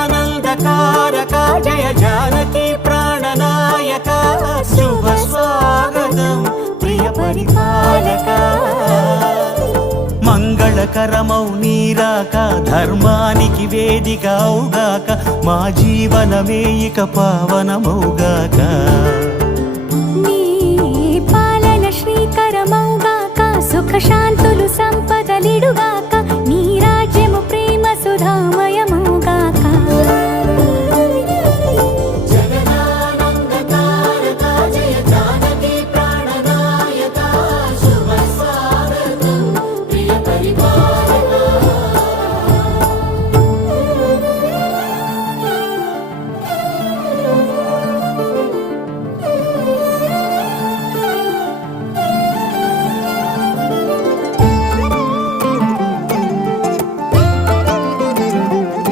జగదానందకారక జయ జానకి ప్రాణనాయక శుభ స్వాగతం ప్రియ పరిపాలక మంగళకరమౌ నీరాక ధర్మానికి వేదిక అవుగాక మా జీవనమే ఇక పావనమౌగాక నీ పాలన శ్రీకరమౌగాక సుఖ శాంతులు సంపదలిడుగాక